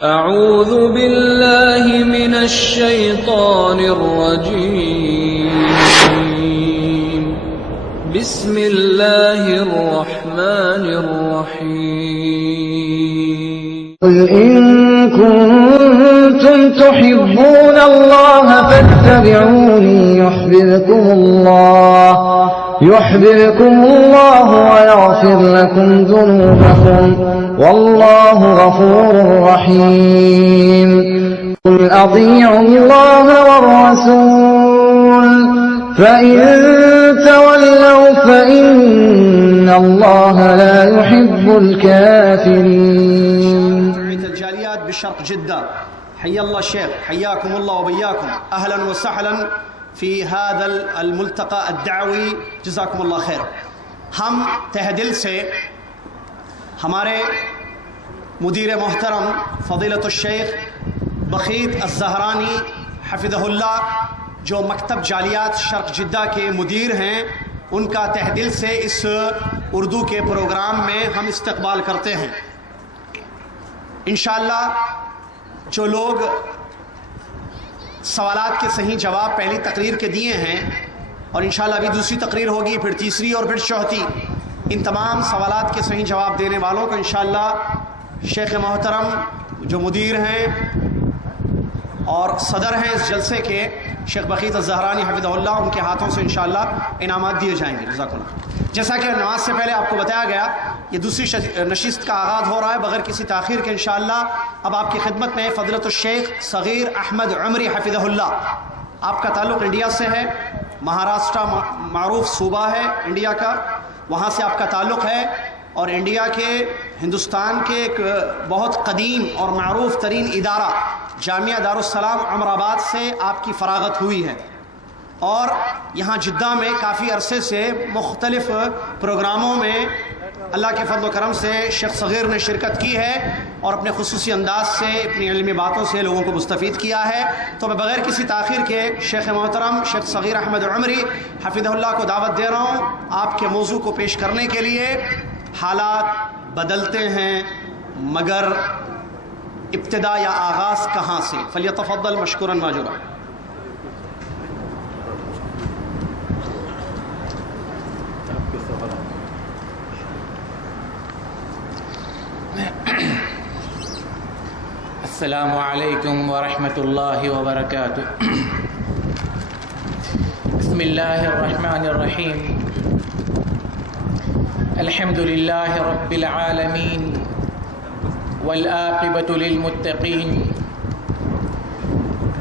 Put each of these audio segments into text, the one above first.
أعوذ بالله من الشيطان الرجيم. بسم الله الرحمن الرحيم. قل إن كنتم تحبون الله فاتبعوني يحببكم الله ويغفر لكم ذنوبكم والله غفور رحيم. قل أطيعوا الله والرسول فإن تولوا فإن الله لا يحب الكافرين. الجاليات بشرق جدة، حيا الله الشيخ، حياكم الله وبياكم، أهلا وسهلا في هذا الملتقى الدعوي، جزاكم اللہ خیر. ہم تہ دل سے ہمارے مدیر محترم فضیلت الشیخ بخیت الزہرانی حفظہ اللہ، جو مکتب جالیات شرق جدہ کے مدیر ہیں، ان کا تہ دل سے اس اردو کے پروگرام میں ہم استقبال کرتے ہیں. انشاءاللہ جو لوگ سوالات کے صحیح جواب پہلی تقریر کے دیے ہیں، اور انشاءاللہ ابھی دوسری تقریر ہوگی، پھر تیسری اور پھر چوتھی، ان تمام سوالات کے صحیح جواب دینے والوں کو انشاءاللہ شیخ محترم جو مدیر ہیں اور صدر ہیں اس جلسے کے، شیخ بخیت الزہرانی حفظہ اللہ، ان کے ہاتھوں سے انشاءاللہ انعامات دیے جائیں گے. جزاک اللہ. جیسا کہ نماز سے پہلے آپ کو بتایا گیا، یہ دوسری نشست کا آغاز ہو رہا ہے بغیر کسی تاخیر کے. انشاءاللہ اب آپ کی خدمت میں فضیلت الشیخ صغیر احمد عمری حفظہ اللہ. آپ کا تعلق انڈیا سے ہے، مہاراشٹرا معروف صوبہ ہے انڈیا کا، وہاں سے آپ کا تعلق ہے، اور انڈیا کے ہندوستان کے ایک بہت قدیم اور معروف ترین ادارہ جامعہ دارالسلام عمر آباد سے آپ کی فراغت ہوئی ہے، اور یہاں جدہ میں کافی عرصے سے مختلف پروگراموں میں اللہ کے فضل و کرم سے شیخ صغیر نے شرکت کی ہے، اور اپنے خصوصی انداز سے اپنی علمی باتوں سے لوگوں کو مستفید کیا ہے. تو میں بغیر کسی تاخیر کے شیخ محترم شیخ صغیر احمد عمری حفظہ اللہ کو دعوت دے رہا ہوں آپ کے موضوع کو پیش کرنے کے لیے. حالات بدلتے ہیں مگر ابتدا یا آغاز کہاں سے؟ فلیتفضل مشکورا ماجورا. السلام علیکم ورحمۃ اللہ وبرکاتہ. بسم اللہ الرحمن الرحیم. الحمد للہ رب العالمین والعاقبۃ للمتقین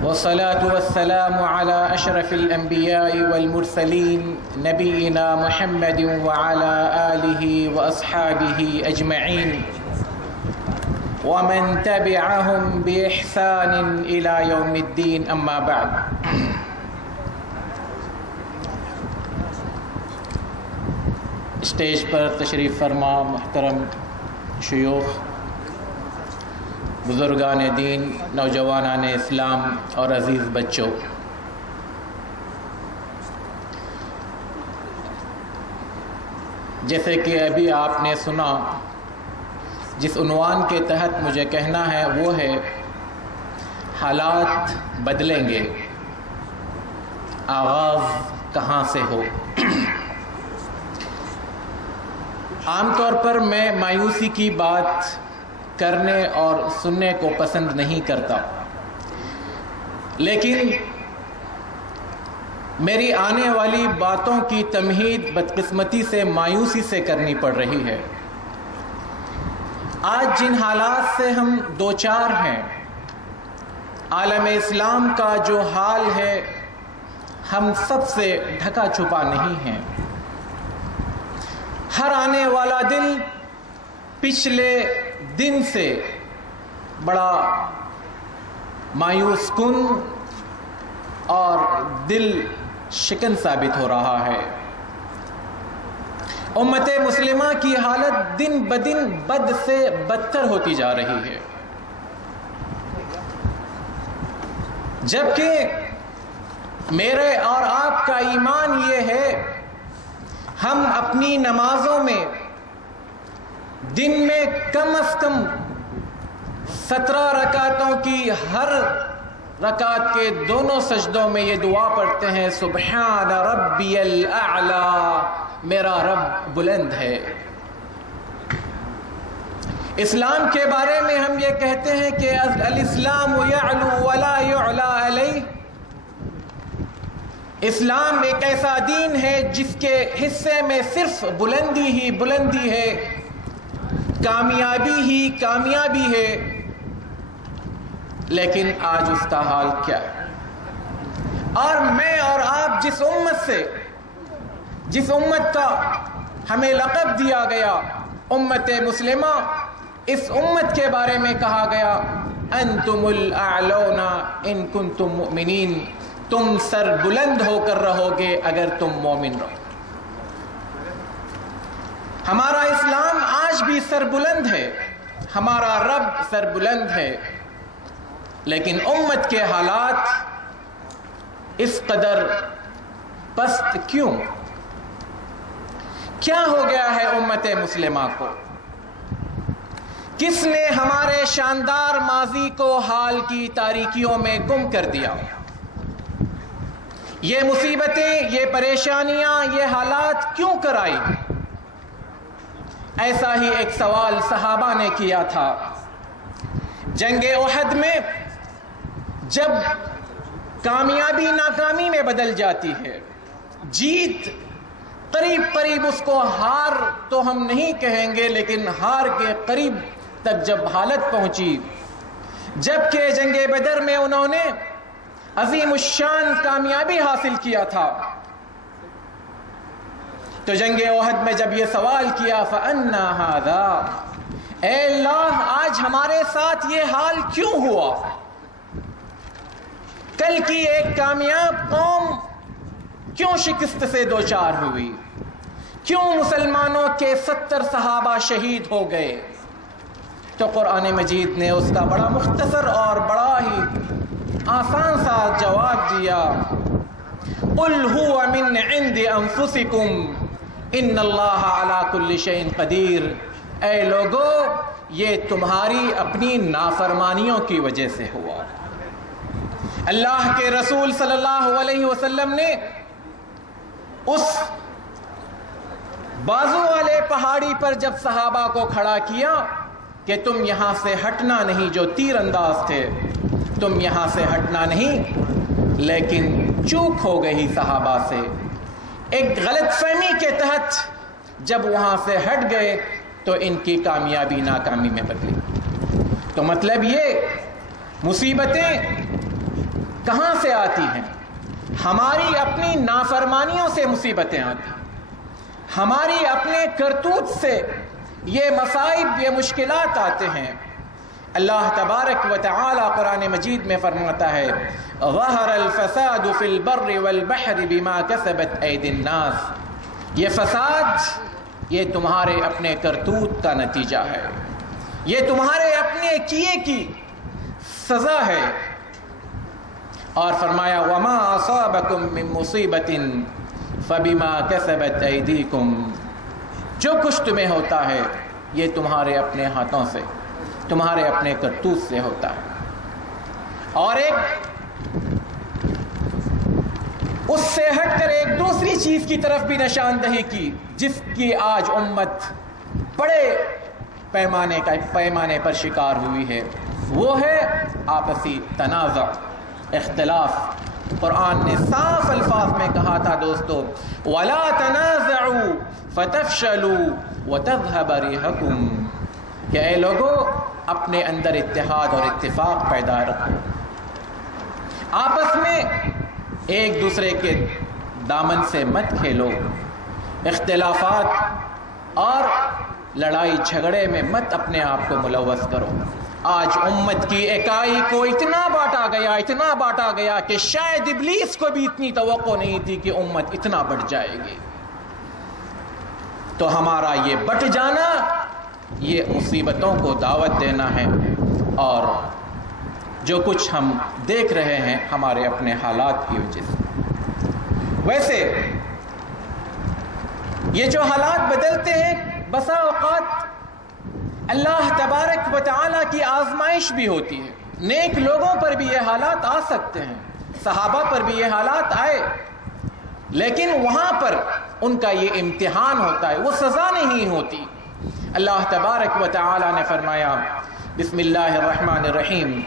والصلاة والسلام على اشرف الانبیاء والمرسلین نبینا محمد وعلى آلہ واصحابہ اجمعین ومن تبعهم بإحسان إلى يوم الدين. أما بعد، اسٹیج پر تشریف فرما محترم شیوخ، بزرگان دین، نوجوانان اسلام اور عزیز بچوں، جیسے کہ ابھی آپ نے سنا، جس عنوان کے تحت مجھے کہنا ہے وہ ہے حالات بدلیں گے، آغاز کہاں سے ہو. عام طور پر میں مایوسی کی بات کرنے اور سننے کو پسند نہیں کرتا، لیکن میری آنے والی باتوں کی تمہید بدقسمتی سے مایوسی سے کرنی پڑ رہی ہے. آج جن حالات سے ہم دوچار ہیں، عالم اسلام کا جو حال ہے ہم سب سے ڈھکا چھپا نہیں ہے. ہر آنے والا دن پچھلے دن سے بڑا مایوس کن اور دل شکن ثابت ہو رہا ہے. امت مسلمہ کی حالت دن بدن بد سے بدتر ہوتی جا رہی ہے، جبکہ میرے اور آپ کا ایمان یہ ہے ہم اپنی نمازوں میں دن میں کم از کم 17 رکعتوں کی ہر رکعت کے دونوں سجدوں میں یہ دعا پڑھتے ہیں سبحان ربی الاعلی، میرا رب بلند ہے۔ اسلام کے بارے میں ہم یہ کہتے ہیں کہ الاسلام یعلو ولا یعلا علیہ، اسلام ایک ایسا دین ہے جس کے حصے میں صرف بلندی ہی بلندی ہے، کامیابی ہی کامیابی ہے۔ لیکن آج اس کا حال کیا ہے؟ اور میں اور آپ جس امت کا ہمیں لقب دیا گیا امت مسلمہ، اس امت کے بارے میں کہا گیا انتم الاعلون ان کنتم مؤمنین، تم سر بلند ہو کر رہو گے اگر تم مومن رہو۔ ہمارا اسلام آج بھی سر بلند ہے، ہمارا رب سر بلند ہے، لیکن امت کے حالات اس قدر پست کیوں؟ کیا ہو گیا ہے امت مسلمہ کو؟ کس نے ہمارے شاندار ماضی کو حال کی تاریکیوں میں گم کر دیا؟ یہ مصیبتیں، یہ پریشانیاں، یہ حالات کیوں کرائی؟ ایسا ہی ایک سوال صحابہ نے کیا تھا جنگ احد میں، جب کامیابی ناکامی میں بدل جاتی ہے، جیت قریب قریب، اس کو ہار تو ہم نہیں کہیں گے لیکن ہار کے قریب تک جب حالت پہنچی، جبکہ جنگ بدر میں انہوں نے عظیم الشان کامیابی حاصل کیا تھا، تو جنگ احد میں جب یہ سوال کیا فَأَنَّا هَذَا، اے اللہ آج ہمارے ساتھ یہ حال کیوں ہوا؟ کل کی ایک کامیاب قوم کیوں شکست سے دوچار ہوئی؟ کیوں مسلمانوں کے 70 صحابہ شہید ہو گئے؟ تو قرآن مجید نے اس کا بڑا مختصر اور بڑا ہی آسان سا جواب دیا، قُلْ هُوَ مِنْ عِنْدِ أَنفُسِكُمْ إِنَّ اللَّهَ عَلَى كُلِّ شَيْءٍ قَدِيرٌ، اے لوگو یہ تمہاری اپنی نافرمانیوں کی وجہ سے ہوا۔ اللہ کے رسول صلی اللہ علیہ وسلم نے اس بازو والے پہاڑی پر جب صحابہ کو کھڑا کیا کہ تم یہاں سے ہٹنا نہیں، جو تیر انداز تھے تم یہاں سے ہٹنا نہیں، لیکن چوک ہو گئی صحابہ سے، ایک غلط فہمی کے تحت جب وہاں سے ہٹ گئے تو ان کی کامیابی ناکامی میں بدلی۔ تو مطلب یہ مصیبتیں کہاں سے آتی ہیں؟ ہماری اپنی نافرمانیوں سے مصیبتیں آتی ہیں، ہماری اپنے کرتوت سے یہ مصائب، یہ مشکلات آتے ہیں۔ اللہ تبارک و تعالی قرآن مجید میں فرماتا ہے ظہر الفساد فی البر والبحر بما کسبت ایدی الناس، یہ فساد یہ تمہارے اپنے کرتوت کا نتیجہ ہے، یہ تمہارے اپنے کیے کی سزا ہے۔ اور فرمایا وما اصابکم من مصیبت فبما کسبت ایدیکم، جو کچھ تمہیں ہوتا ہے یہ تمہارے اپنے ہاتھوں سے، تمہارے اپنے کرتوت سے ہوتا ہے۔ اور ایک اس سے ہٹ کر ایک دوسری چیز کی طرف بھی نشاندہی کی جس کی آج امت بڑے پیمانے پر شکار ہوئی ہے، وہ ہے آپسی تنازع، اختلاف۔ قرآن نے صاف الفاظ میں کہا تھا دوستو وَلَا تَنَازَعُوا فَتَفْشَلُوا وَتَذْهَبَ رِيحُكُمْ، کہ اے لوگو اپنے اندر اتحاد اور اتفاق پیدا رکھو، آپس میں ایک دوسرے کے دامن سے مت کھیلو، اختلافات اور لڑائی جھگڑے میں مت اپنے آپ کو ملوث کرو۔ آج امت کی اکائی کو اتنا بانٹا گیا کہ شاید ابلیس کو بھی اتنی توقع نہیں تھی کہ امت اتنا بڑھ جائے گی۔ تو ہمارا یہ بٹ جانا یہ مصیبتوں کو دعوت دینا ہے، اور جو کچھ ہم دیکھ رہے ہیں ہمارے اپنے حالات کی وجہ سے۔ ویسے یہ جو حالات بدلتے ہیں بسا اوقات اللہ تبارک و تعالیٰ کی آزمائش بھی ہوتی ہے. نیک لوگوں پر بھی یہ حالات آ سکتے ہیں, صحابہ پر بھی یہ حالات آئے, لیکن وہاں پر ان کا یہ امتحان ہوتا ہے, وہ سزا نہیں ہوتی. اللہ تبارک و تعالیٰ نے فرمایا بسم اللہ الرحمن الرحیم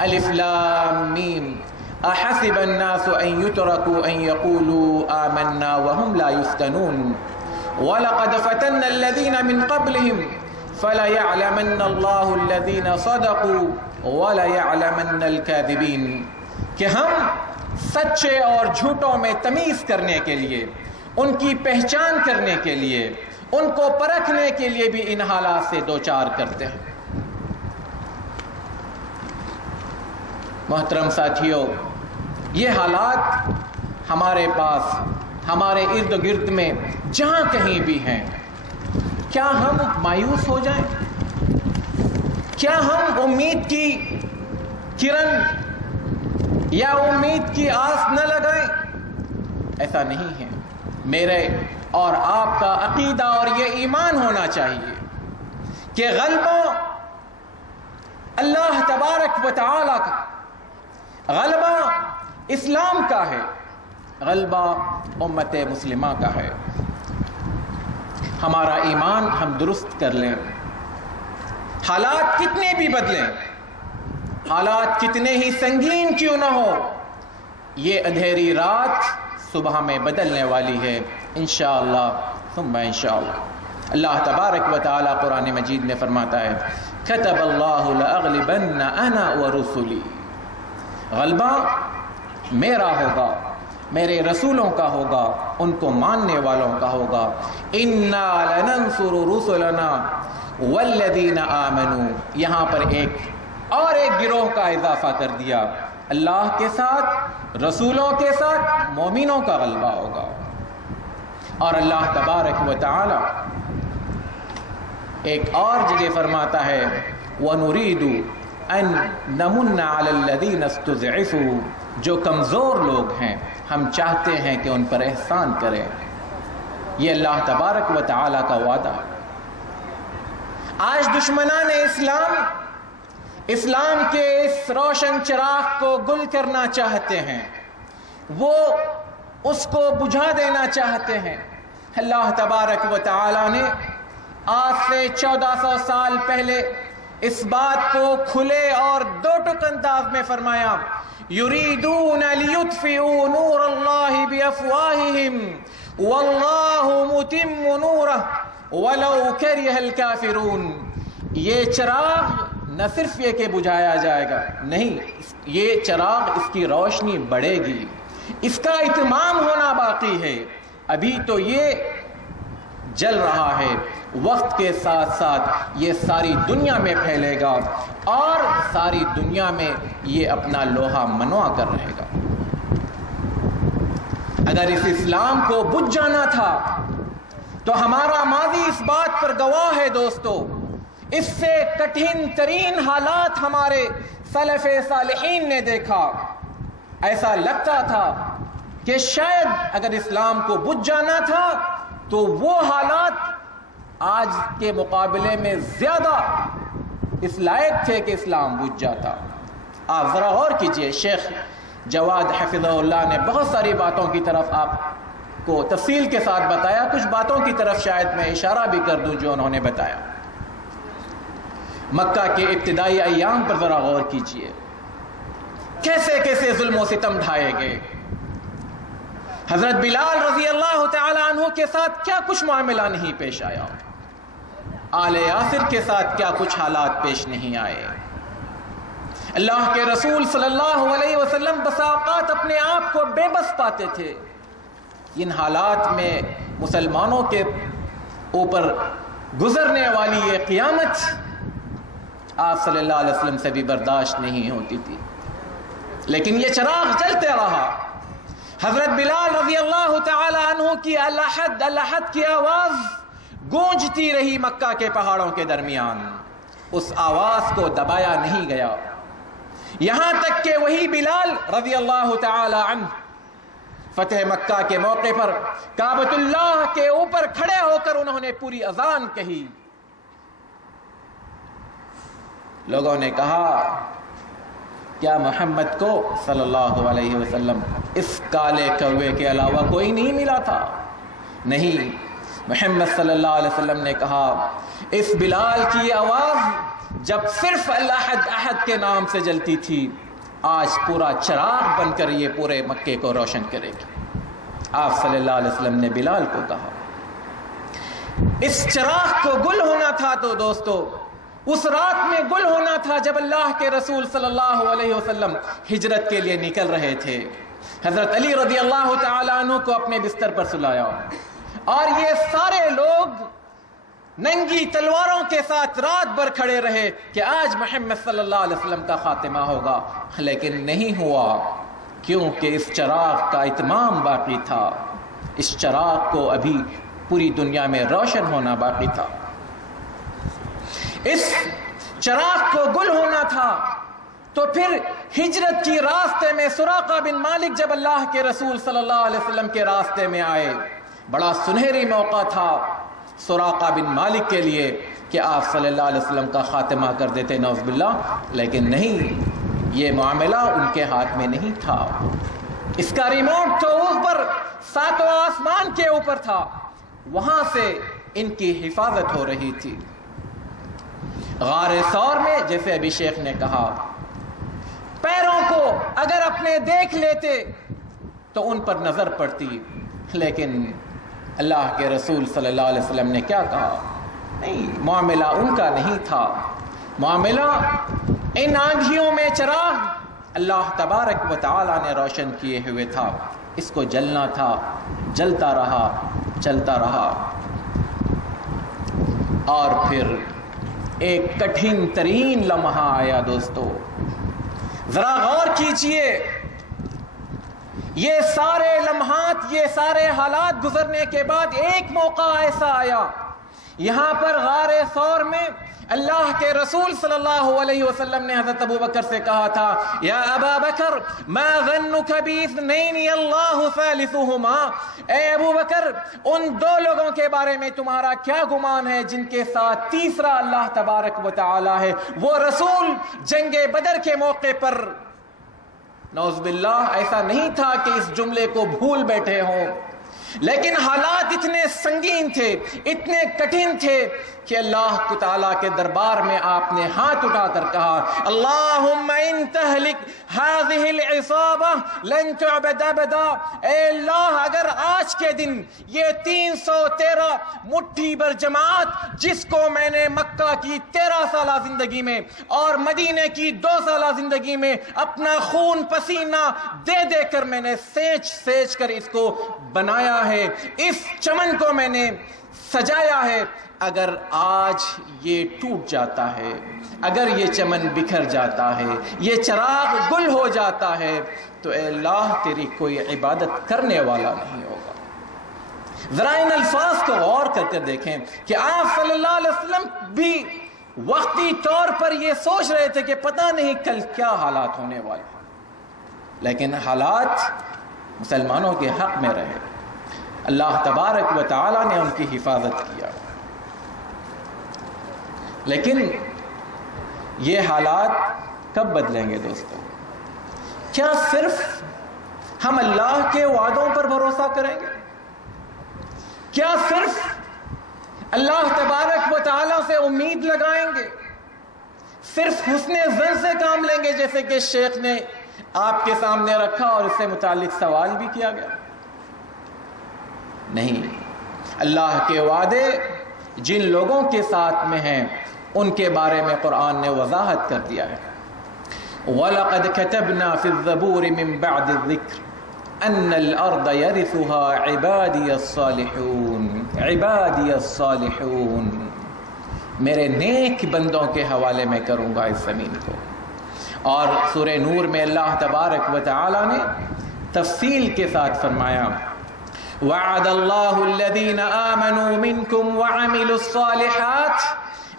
الف لام میم احسب الناس ان يتركوا ان يقولوا آمنا وهم لا يفتنون ولقد فتنا الذين من قبلهم فليعلمن الله الذين صدقوا وَلَيَعْلَمَنَّ الْكَاذِبِينَ, کہ ہم سچے اور جھوٹوں میں تمیز کرنے کے لیے, ان کی پہچان کرنے کے لیے, ان کو پرکھنے کے لیے بھی ان حالات سے دوچار کرتے ہیں. محترم ساتھیوں, یہ حالات ہمارے پاس, ہمارے ارد گرد میں جہاں کہیں بھی ہیں. کیا ہم مایوس ہو جائیں؟ کیا ہم امید کی کرن یا امید کی آس نہ لگائیں؟ ایسا نہیں ہے. میرے اور آپ کا عقیدہ اور یہ ایمان ہونا چاہیے کہ غلبہ اللہ تبارک و تعالی کا, غلبہ اسلام کا ہے, غلبہ امت مسلمہ کا ہے. ہمارا ایمان ہم درست کر لیں, حالات کتنے بھی بدلیں, حالات کتنے ہی سنگین کیوں نہ ہو, یہ اندھیری رات صبح میں بدلنے والی ہے انشاءاللہ ثم انشاءاللہ. اللہ تبارک و تعالی قرآن مجید میں فرماتا ہے كتب اللہ لأغلبن انا ورسلی, غلبہ میرا ہوگا, میرے رسولوں کا ہوگا, ان کو ماننے والوں کا ہوگا. انا لننصر رسلنا والذین آمنوا, یہاں پر ایک گروہ کا اضافہ کر دیا, اللہ کے ساتھ, رسولوں کے ساتھ مومنوں کا غلبہ ہوگا. اور اللہ تبارک و تعالی ایک اور جگہ فرماتا ہے وَنُرِيدُ أَن نَمُنَّ عَلَى الَّذِينَ اسْتُضْعِفُوا, جو کمزور لوگ ہیں ہم چاہتے ہیں کہ ان پر احسان کریں. یہ اللہ تبارک و تعالی کا وعدہ. آج دشمنان اسلام کے اس روشن چراغ کو گل کرنا چاہتے ہیں, وہ اس کو بجھا دینا چاہتے ہیں. اللہ تبارک و تعالی نے آج سے 1400 سال پہلے اس بات کو کھلے اور دو ٹک انداز میں فرمایا یریدون لیطفئوا نور اللہ بافواہہم واللہ متم نورہ ولو کرہ الکافرون. یہ چراغ نہ صرف یہ کہ بجھایا جائے گا, نہیں, یہ چراغ, اس کی روشنی بڑھے گی, اس کا اتمام ہونا باقی ہے. ابھی تو یہ جل رہا ہے, وقت کے ساتھ ساتھ یہ ساری دنیا میں پھیلے گا اور ساری دنیا میں یہ اپنا لوہا منوا کر رہے گا. اگر اس اسلام کو بجھ جانا تھا تو ہمارا ماضی اس بات پر گواہ ہے دوستو. اس سے کٹھن ترین حالات ہمارے سلف صالحین نے دیکھا. ایسا لگتا تھا کہ شاید اگر اسلام کو بجھ جانا تھا تو وہ حالات آج کے مقابلے میں زیادہ اس لائق تھے کہ اسلام بجھ جاتا. آپ ذرا غور کیجئے, شیخ جواد حفظہ اللہ نے بہت ساری باتوں کی طرف آپ کو تفصیل کے ساتھ بتایا, کچھ باتوں کی طرف شاید میں اشارہ بھی کر دوں جو انہوں نے بتایا. مکہ کے ابتدائی ایام پر ذرا غور کیجئے, کیسے کیسے ظلم و ستم ڈھائے گئے. حضرت بلال رضی اللہ تعالی عنہ کے ساتھ کیا کچھ معاملہ نہیں پیش آیا, آل یاسر کے ساتھ کیا کچھ حالات پیش نہیں آئے. اللہ کے رسول صلی اللہ علیہ وسلم بسا اوقات اپنے آپ کو بے بس پاتے تھے. ان حالات میں مسلمانوں کے اوپر گزرنے والی یہ قیامت آپ صلی اللہ علیہ وسلم سے بھی برداشت نہیں ہوتی تھی, لیکن یہ چراغ جلتے رہا. حضرت بلال رضی اللہ تعالی عنہ کی الحد الحد کی آواز گونجتی رہی مکہ کے پہاڑوں کے درمیان. اس آواز کو دبایا نہیں گیا, یہاں تک کہ وہی بلال رضی اللہ تعالی عنہ فتح مکہ کے موقع پر کعبۃ اللہ کے اوپر کھڑے ہو کر انہوں نے پوری اذان کہی لوگوں نے کہا کیا محمد کو صلی اللہ علیہ وسلم اس کالے کوے کے علاوہ کوئی نہیں ملا تھا؟ نہیں، محمد صلی اللہ علیہ وسلم نے کہا اس بلال کی آواز جب صرف الاحد احد کے نام سے جلتی تھی، آج پورا چراغ بن کر یہ پورے مکے کو روشن کرے گی۔ آپ صلی اللہ علیہ وسلم نے بلال کو کہا اس چراغ کو گل ہونا تھا تو دوستو اس رات میں گل ہونا تھا جب اللہ کے رسول صلی اللہ علیہ وسلم ہجرت کے لیے نکل رہے تھے۔ حضرت علی رضی اللہ تعالیٰ عنہ کو اپنے بستر پر سلایا اور یہ سارے لوگ ننگی تلواروں کے ساتھ رات بھر کھڑے رہے کہ آج محمد صلی اللہ علیہ وسلم کا خاتمہ ہوگا، لیکن نہیں ہوا، کیونکہ اس چراغ کا اتمام باقی تھا، اس چراغ کو ابھی پوری دنیا میں روشن ہونا باقی تھا، اس چراغ کو گل ہونا تھا۔ تو پھر ہجرت کی راستے میں سراقہ بن مالک جب اللہ کے رسول صلی اللہ علیہ وسلم کے راستے میں آئے، بڑا سنہری موقع تھا سراقہ بن مالک کے لیے کہ آپ صلی اللہ علیہ وسلم کا خاتمہ کر دیتے، نعوذ باللہ، لیکن نہیں، یہ معاملہ ان کے ہاتھ میں نہیں تھا، اس کا ریموٹ تو اوپر ساتوں آسمان کے اوپر تھا، وہاں سے ان کی حفاظت ہو رہی تھی۔ غار ثور میں جیسے ابھی شیخ نے کہا پیروں کو اگر اپنے دیکھ لیتے تو ان پر نظر پڑتی، لیکن اللہ کے رسول صلی اللہ علیہ وسلم نے کیا کہا؟ نہیں، معاملہ ان کا نہیں تھا، معاملہ ان آنکھیوں میں چراغ اللہ تبارک و تعالی نے روشن کیے ہوئے تھا، اس کو جلنا تھا، جلتا رہا، چلتا رہا، اور پھر ایک کٹھن ترین لمحہ آیا۔ دوستو ذرا غور کیجئے، یہ سارے لمحات، یہ سارے حالات گزرنے کے بعد ایک موقع ایسا آیا، یہاں پر غار ثور میں اللہ کے رسول صلی اللہ علیہ وسلم نے حضرت ابو بکر سے کہا تھا یا ابا بکر ما ظنک باثنین اللہ ثالثہما، اے ابو بکر ان دو لوگوں کے بارے میں تمہارا کیا گمان ہے جن کے ساتھ تیسرا اللہ تبارک و تعالی ہے؟ وہ رسول جنگ بدر کے موقع پر نعوذ باللہ ایسا نہیں تھا کہ اس جملے کو بھول بیٹھے ہوں، لیکن حالات اتنے سنگین تھے، اتنے کٹھن تھے کہ اللہ تعالیٰ کے دربار میں آپ نے ہاتھ اٹھا کر کہا اللہم ان تہلک هذه العصابہ لن تعبد ابدا، اے اللہ اگر آج کے دن یہ 313 مٹھی بھر جماعت جس کو میں نے مکہ کی 13 سالہ زندگی میں اور مدینے کی 2 سالہ زندگی میں اپنا خون پسینہ دے دے کر میں نے سینچ کر اس کو بنایا ہے، اس چمن کو میں نے سجایا ہے، اگر آج یہ ٹوٹ جاتا ہے، اگر یہ چمن بکھر جاتا ہے، یہ چراغ گل ہو جاتا ہے، تو اے اللہ تیری کوئی عبادت کرنے والا نہیں ہوگا۔ ذرا ان الفاظ کو غور کر کے دیکھیں کہ آپ صلی اللہ علیہ وسلم بھی وقتی طور پر یہ سوچ رہے تھے کہ پتہ نہیں کل کیا حالات ہونے والے، لیکن حالات مسلمانوں کے حق میں رہے، اللہ تبارک و تعالی نے ان کی حفاظت کیا۔ لیکن یہ حالات کب بدلیں گے دوستو؟ کیا صرف ہم اللہ کے وعدوں پر بھروسہ کریں گے؟ کیا صرف اللہ تبارک و تعالی سے امید لگائیں گے؟ صرف حسن ظن سے کام لیں گے جیسے کہ شیخ نے آپ کے سامنے رکھا اور اس سے متعلق سوال بھی کیا گیا؟ نہیں، اللہ کے وعدے جن لوگوں کے ساتھ میں ہیں ان کے بارے میں قرآن نے وضاحت کر دیا ہے وَلَقَدْ كَتَبْنَا فِي الزَّبُورِ مِن بَعْدِ الذِّكْرِ أَنَّ الْأَرْضَ يَرِثُهَا عِبَادِيَ الصَّالِحُونَ عِبَادِيَ الصَّالِحُونَ، میرے نیک بندوں کے حوالے میں کروں گا اس زمین کو۔ اور سورہ نور میں اللہ تبارک و تعالی نے تفصیل کے ساتھ فرمایا وَعَدَ اللَّهُ الَّذِينَ آمَنُوا مِنْكُمْ وَعَمِلُوا الصَّالِحَاتِ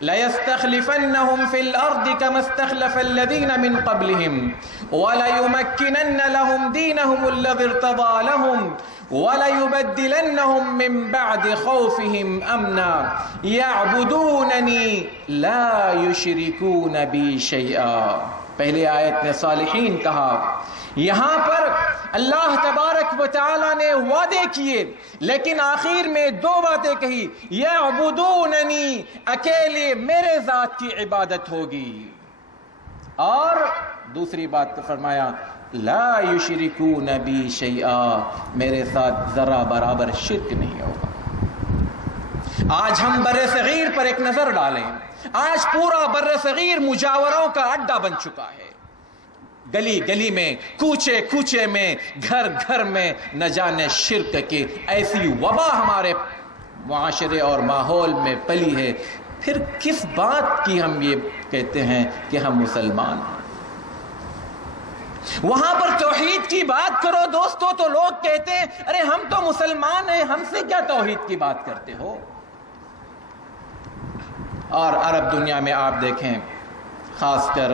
لَيَسْتَخْلِفَنَّهُمْ فِي الْأَرْضِ كَمَا اسْتَخْلَفَ الَّذِينَ مِنْ قَبْلِهِمْ وَلَيُمَكِّنَنَّ لَهُمْ دِينَهُمُ الَّذِي ارْتَضَىٰ لَهُمْ وَلَيُبَدِّلَنَّهُمْ مِنْ بَعْدِ خَوْفِهِمْ أَمْنًا يَعْبُدُونَنِي لَا يُشْرِكُونَ بِي شَيْئًا. پہلے آیت نے صالحین کہا، یہاں پر اللہ تبارک و تعالی نے وعدے کیے، لیکن آخر میں دو باتیں کہی، یعبدوننی، اکیلے میرے ذات کی عبادت ہوگی، اور دوسری بات فرمایا لا یشرکون بی شیئا، میرے ساتھ ذرا برابر شرک نہیں ہوگا. آج ہم بر صغیر پر ایک نظر ڈالیں، آج پورا بر صغیر مجاوروں کا اڈا بن چکا ہے. گلی گلی میں، کوچے کوچے میں، گھر گھر میں نہ جانے شرک کی ایسی وبا ہمارے معاشرے اور ماحول میں پلی ہے. پھر کس بات کی ہم یہ کہتے ہیں کہ ہم مسلمان ہیں؟ وہاں پر توحید کی بات کرو دوستو تو لوگ کہتے ہیں ارے ہم تو مسلمان ہیں، ہم سے کیا توحید کی بات کرتے ہو؟ اور عرب دنیا میں آپ دیکھیں، خاص کر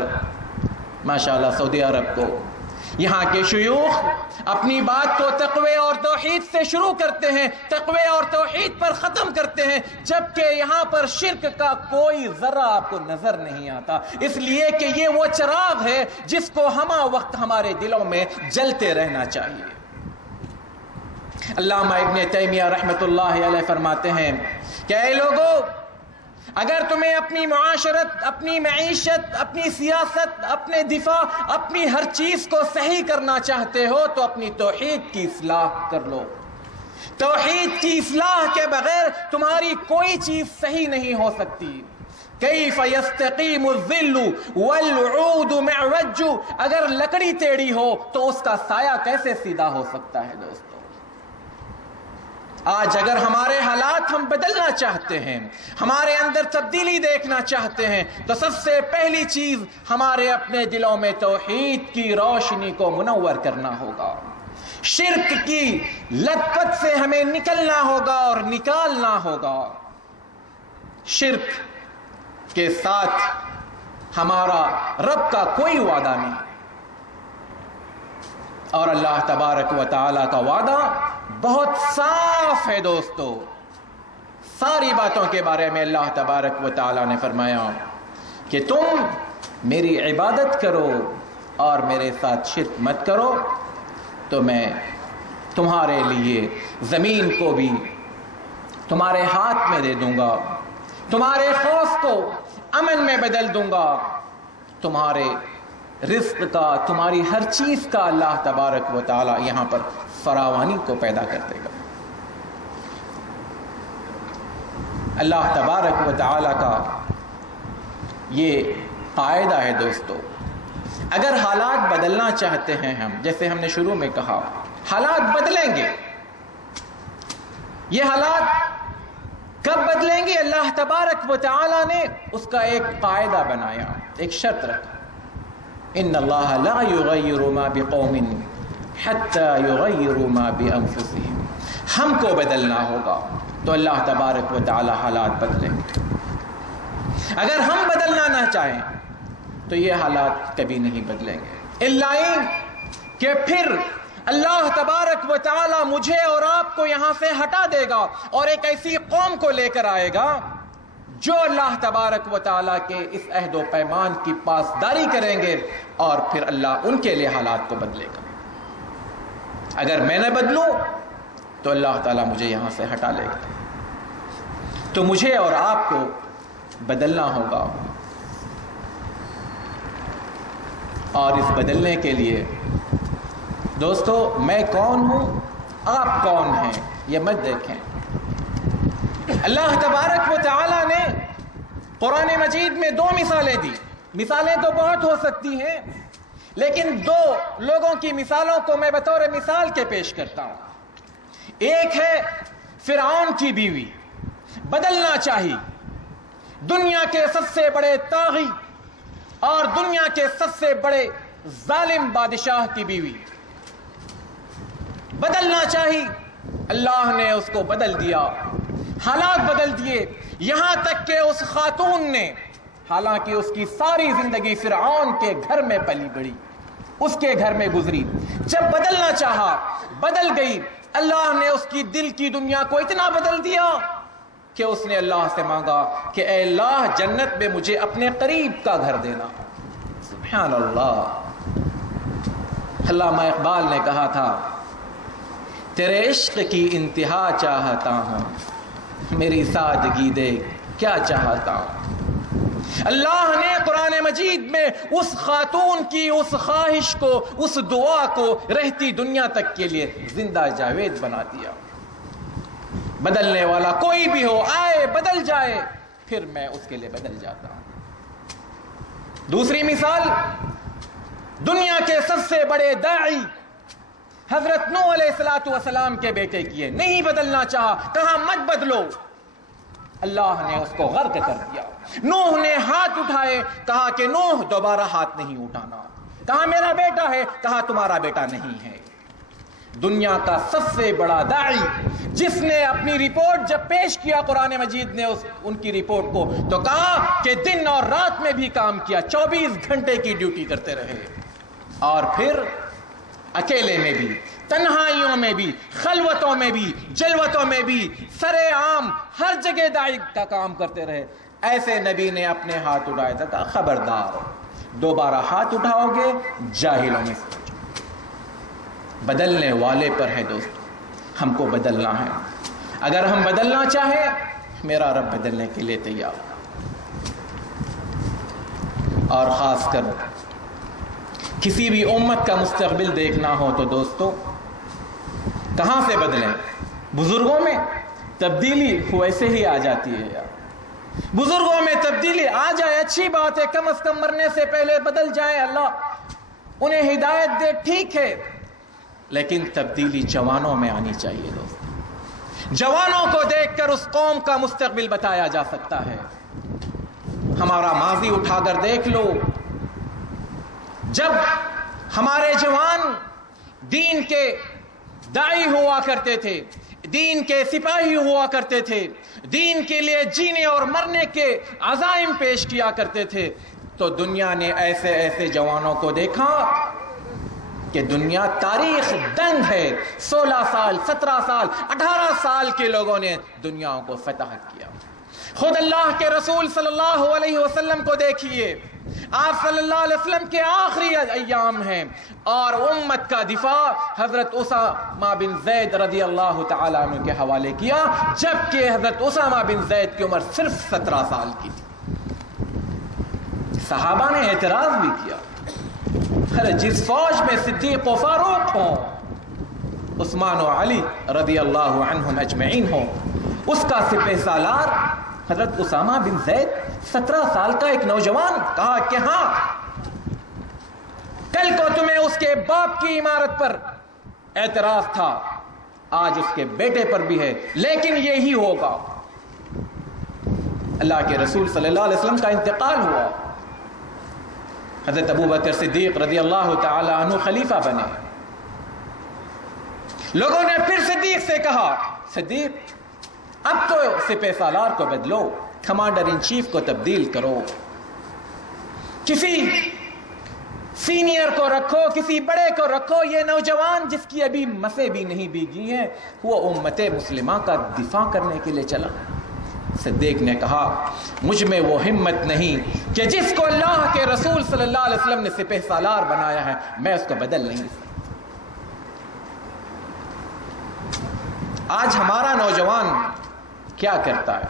ماشاءاللہ سعودی عرب کو، یہاں کے شیوخ اپنی بات کو تقوی اور توحید سے شروع کرتے ہیں، تقوی اور توحید پر ختم کرتے ہیں، جبکہ یہاں پر شرک کا کوئی ذرہ آپ کو نظر نہیں آتا، اس لیے کہ یہ وہ چراغ ہے جس کو ہمہ وقت ہمارے دلوں میں جلتے رہنا چاہیے. علامہ ابن تیمیہ رحمۃ اللہ علیہ فرماتے ہیں کہ اے لوگوں، اگر تمہیں اپنی معاشرت، اپنی معیشت، اپنی سیاست، اپنے دفاع، اپنی ہر چیز کو صحیح کرنا چاہتے ہو تو اپنی توحید کی اصلاح کر لو. توحید کی اصلاح کے بغیر تمہاری کوئی چیز صحیح نہیں ہو سکتی. کیف یستقیم الظل والعود معوج، اگر لکڑی ٹیڑھی ہو تو اس کا سایہ کیسے سیدھا ہو سکتا ہے دوستو؟ آج اگر ہمارے حالات ہم بدلنا چاہتے ہیں، ہمارے اندر تبدیلی دیکھنا چاہتے ہیں، تو سب سے پہلی چیز ہمارے اپنے دلوں میں توحید کی روشنی کو منور کرنا ہوگا. شرک کی لت پت سے ہمیں نکلنا ہوگا اور نکالنا ہوگا. شرک کے ساتھ ہمارا رب کا کوئی وعدہ نہیں، اور اللہ تبارک و تعالی کا وعدہ بہت صاف ہے دوستو. ساری باتوں کے بارے میں اللہ تبارک و تعالی نے فرمایا کہ تم میری عبادت کرو اور میرے ساتھ شرک مت کرو، تو میں تمہارے لیے زمین کو بھی تمہارے ہاتھ میں دے دوں گا، تمہارے خوف کو امن میں بدل دوں گا، تمہارے رزق کا، تمہاری ہر چیز کا اللہ تبارک و تعالی یہاں پر فراوانی کو پیدا کر دے گا. اللہ تبارک و تعالی کا یہ قاعدہ ہے دوستو. اگر حالات بدلنا چاہتے ہیں ہم، جیسے ہم نے شروع میں کہا، حالات بدلیں گے. یہ حالات کب بدلیں گے؟ اللہ تبارک و تعالی نے اس کا ایک قاعدہ بنایا، ایک شرط رکھا، ان اللہ لا یغیر ما بقوم حتی یغیروا ما بانفسہم. ہم کو بدلنا ہوگا تو اللہ تبارک و تعالی حالات بدلیں گے. اگر ہم بدلنا نہ چاہیں تو یہ حالات کبھی نہیں بدلیں گے، الا کہ پھر اللہ تبارک و تعالی مجھے اور آپ کو یہاں سے ہٹا دے گا اور ایک ایسی قوم کو لے کر آئے گا جو اللہ تبارک و تعالیٰ کے اس عہد و پیمان کی پاسداری کریں گے، اور پھر اللہ ان کے لیے حالات کو بدلے گا. اگر میں نہ بدلوں تو اللہ تعالیٰ مجھے یہاں سے ہٹا لے گا. تو مجھے اور آپ کو بدلنا ہوگا، اور اس بدلنے کے لیے دوستو میں کون ہوں، آپ کون ہیں، یہ مت دیکھیں. اللہ تبارک و تعالی نے قرآن مجید میں دو مثالیں دی. مثالیں تو بہت ہو سکتی ہیں، لیکن دو لوگوں کی مثالوں کو میں بطور مثال کے پیش کرتا ہوں. ایک ہے فرعون کی بیوی، بدلنا چاہی، دنیا کے سب سے بڑے طاغی اور دنیا کے سب سے بڑے ظالم بادشاہ کی بیوی. بدلنا چاہی، اللہ نے اس کو بدل دیا. حالات بدل دیے، یہاں تک کہ اس خاتون نے، حالانکہ اس کی ساری زندگی فرعون کے گھر میں پلی بڑھی، اس کے گھر میں گزری، جب بدلنا چاہا بدل گئی۔ اللہ نے اس کی دل کی دنیا کو اتنا بدل دیا کہ اس نے اللہ سے مانگا کہ اے اللہ جنت میں مجھے اپنے قریب کا گھر دینا۔ سبحان اللہ۔ علامہ اقبال نے کہا تھا تیرے عشق کی انتہا چاہتا ہوں، میری سادگی دیکھ کیا چاہتا ہوں۔ اللہ نے قرآن مجید میں اس خاتون کی اس خواہش کو، اس دعا کو رہتی دنیا تک کے لیے زندہ جاوید بنا دیا۔ بدلنے والا کوئی بھی ہو، آئے بدل جائے، پھر میں اس کے لیے بدل جاتا ہوں۔ دوسری مثال دنیا کے سب سے بڑے داعی حضرت نوح علیہ السلام کے بیٹے کی ہے، نہیں بدلنا چاہا، کہا مت بدلو، اللہ نے اس کو غرق کر دیا۔ نوح نے ہاتھ اٹھائے، کہا کہ نوح دوبارہ ہاتھ نہیں اٹھانا، کہا میرا بیٹا ہے، کہا تمہارا بیٹا نہیں ہے۔ دنیا کا سب سے بڑا داعی جس نے اپنی رپورٹ جب پیش کیا قرآن مجید نے ان کی رپورٹ کو، تو کہا کہ دن اور رات میں بھی کام کیا، 24 گھنٹے کی ڈیوٹی کرتے رہے، اور پھر اکیلے میں بھی، تنہائیوں میں بھی، خلوتوں میں بھی، جلوتوں میں بھی، سرے عام ہر جگہ داعی کا کام کرتے رہے۔ ایسے نبی نے اپنے ہاتھ اٹھائے تھا، کہا خبردار دوبارہ ہاتھ اٹھاؤ گے جاہلوں میں سے۔ بدلنے والے پر ہے دوستو، ہم کو بدلنا ہے۔ اگر ہم بدلنا چاہیں، میرا رب بدلنے کے لیے تیار۔ اور خاص کر کسی بھی امت کا مستقبل دیکھنا ہو تو دوستو کہاں سے بدلیں؟ بزرگوں میں تبدیلی ویسے ہی آ جاتی ہے یار، بزرگوں میں تبدیلی آ جائے اچھی بات ہے، کم از کم مرنے سے پہلے بدل جائے، اللہ انہیں ہدایت دے، ٹھیک ہے، لیکن تبدیلی جوانوں میں آنی چاہیے دوست۔ جوانوں کو دیکھ کر اس قوم کا مستقبل بتایا جا سکتا ہے۔ ہمارا ماضی اٹھا کر دیکھ لو، جب ہمارے جوان دین کے داعی ہوا کرتے تھے، دین کے سپاہی ہوا کرتے تھے، دین کے لیے جینے اور مرنے کے عزائم پیش کیا کرتے تھے، تو دنیا نے ایسے ایسے جوانوں کو دیکھا کہ دنیا تاریخ دنگ ہے۔ 16 سال، 17 سال، 18 سال کے لوگوں نے دنیا کو فتح کیا۔ خود اللہ کے رسول صلی اللہ علیہ وسلم کو دیکھیے، آپ صلی اللہ علیہ وسلم کے آخری ایام ہیں، اور امت کا دفاع حضرت اسامہ بن زید رضی اللہ تعالیٰ عنہ کے حوالے کیا، جبکہ حضرت اسامہ بن زید کی عمر صرف 17 سال کی تھی۔ صحابہ نے اعتراض بھی کیا، جس فوج میں صدیق و فاروق ہوں، عثمان و علی رضی اللہ عنہم اجمعین ہوں، اس کا سپہ سالار حضرت اسامہ بن زید 17 سال کا ایک نوجوان، کہا کہ ہاں کل کو تمہیں اس کے باپ کی عمارت پر اعتراض تھا، آج اس کے بیٹے پر بھی ہے، لیکن یہی ہوگا۔ اللہ کے رسول صلی اللہ علیہ وسلم کا انتقال ہوا، حضرت ابوبکر صدیق رضی اللہ تعالی عنہ خلیفہ بنے۔ لوگوں نے پھر صدیق سے کہا، صدیق اب تو سپہ سالار کو بدلو، کمانڈر ان چیف کو تبدیل کرو، کسی سینئر کو رکھو، کسی بڑے کو رکھو۔ یہ نوجوان جس کی ابھی مسیں بھی نہیں بھیگی ہیں، وہ امت مسلمہ کا دفاع کرنے کے لیے چلا۔ صدیق نے کہا، مجھ میں وہ ہمت نہیں کہ جس کو اللہ کے رسول صلی اللہ علیہ وسلم نے سپہ سالار بنایا ہے، میں اس کو بدل نہیں سکتا۔ آج ہمارا نوجوان کیا کرتا ہے؟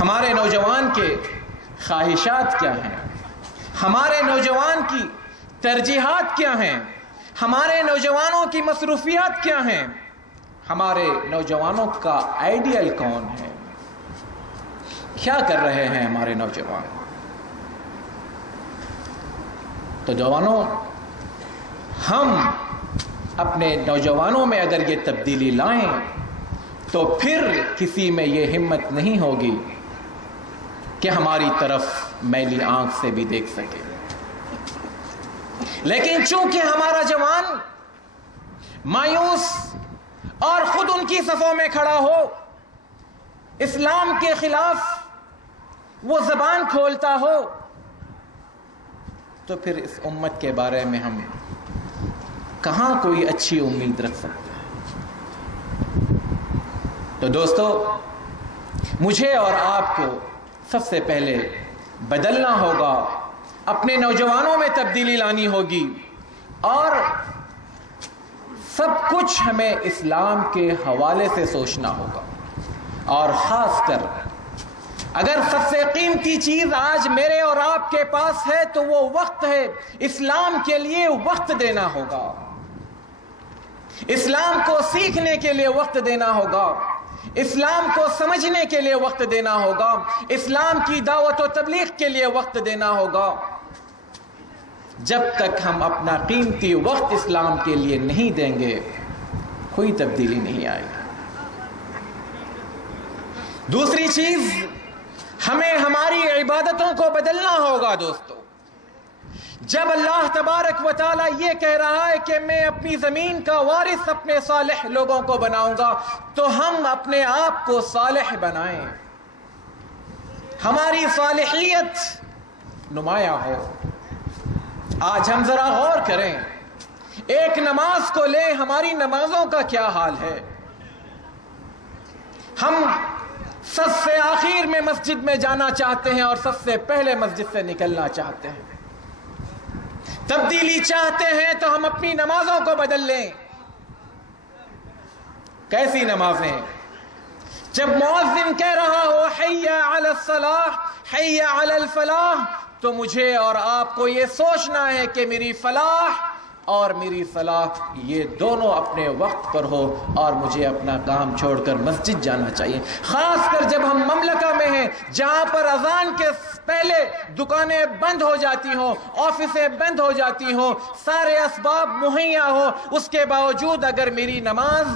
ہمارے نوجوان کے خواہشات کیا ہیں؟ ہمارے نوجوان کی ترجیحات کیا ہیں؟ ہمارے نوجوانوں کی مصروفیات کیا ہیں؟ ہمارے نوجوانوں کا آئیڈیل کون ہے؟ کیا کر رہے ہیں ہمارے نوجوان؟ تو جوانوں، ہم اپنے نوجوانوں میں اگر یہ تبدیلی لائیں تو پھر کسی میں یہ ہمت نہیں ہوگی کہ ہماری طرف میلی آنکھ سے بھی دیکھ سکے۔ لیکن چونکہ ہمارا جوان مایوس اور خود ان کی صفوں میں کھڑا ہو، اسلام کے خلاف وہ زبان کھولتا ہو، تو پھر اس امت کے بارے میں ہم کہاں کوئی اچھی امید رکھ سکتے ہیں؟ تو دوستو، مجھے اور آپ کو سب سے پہلے بدلنا ہوگا، اپنے نوجوانوں میں تبدیلی لانی ہوگی، اور سب کچھ ہمیں اسلام کے حوالے سے سوچنا ہوگا۔ اور خاص کر اگر سب سے قیمتی چیز آج میرے اور آپ کے پاس ہے تو وہ وقت ہے، اسلام کے لیے وقت دینا ہوگا، اسلام کو سیکھنے کے لیے وقت دینا ہوگا، اسلام کو سمجھنے کے لیے وقت دینا ہوگا، اسلام کی دعوت و تبلیغ کے لیے وقت دینا ہوگا۔ جب تک ہم اپنا قیمتی وقت اسلام کے لیے نہیں دیں گے، کوئی تبدیلی نہیں آئے گی۔ دوسری چیز، ہمیں ہماری عبادتوں کو بدلنا ہوگا دوستو۔ جب اللہ تبارک و تعالیٰ یہ کہہ رہا ہے کہ میں اپنی زمین کا وارث اپنے صالح لوگوں کو بناؤں گا، تو ہم اپنے آپ کو صالح بنائیں، ہماری صالحیت نمایاں ہو۔ آج ہم ذرا غور کریں، ایک نماز کو لیں، ہماری نمازوں کا کیا حال ہے؟ ہم صف سے آخر میں مسجد میں جانا چاہتے ہیں اور صف سے پہلے مسجد سے نکلنا چاہتے ہیں۔ تبدیلی چاہتے ہیں تو ہم اپنی نمازوں کو بدل لیں۔ کیسی نمازیں؟ جب مؤذن کہہ رہا ہو حی علی الصلاح حی علی الفلاح، تو مجھے اور آپ کو یہ سوچنا ہے کہ میری فلاح اور میری صلاح یہ دونوں اپنے وقت پر ہو، اور مجھے اپنا کام چھوڑ کر مسجد جانا چاہیے۔ خاص کر جب ہم مملکہ میں ہیں جہاں پر اذان کے پہلے دکانیں بند ہو جاتی ہوں، آفسیں بند ہو جاتی ہوں، سارے اسباب مہیا ہو، اس کے باوجود اگر میری نماز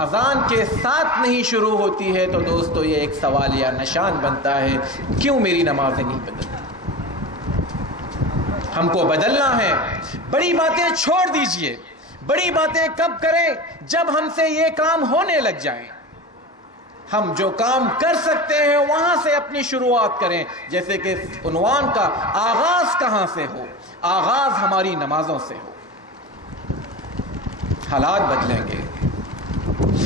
اذان کے ساتھ نہیں شروع ہوتی ہے، تو دوستو یہ ایک سوالیہ نشان بنتا ہے، کیوں میری نمازیں نہیں بدلتی؟ ہم کو بدلنا ہے۔ بڑی باتیں چھوڑ دیجئے، بڑی باتیں کب کریں؟ جب ہم سے یہ کام ہونے لگ جائیں۔ ہم جو کام کر سکتے ہیں وہاں سے اپنی شروعات کریں، جیسے کہ عنوان کا آغاز کہاں سے ہو؟ آغاز ہماری نمازوں سے ہو۔ حالات بدلیں گے۔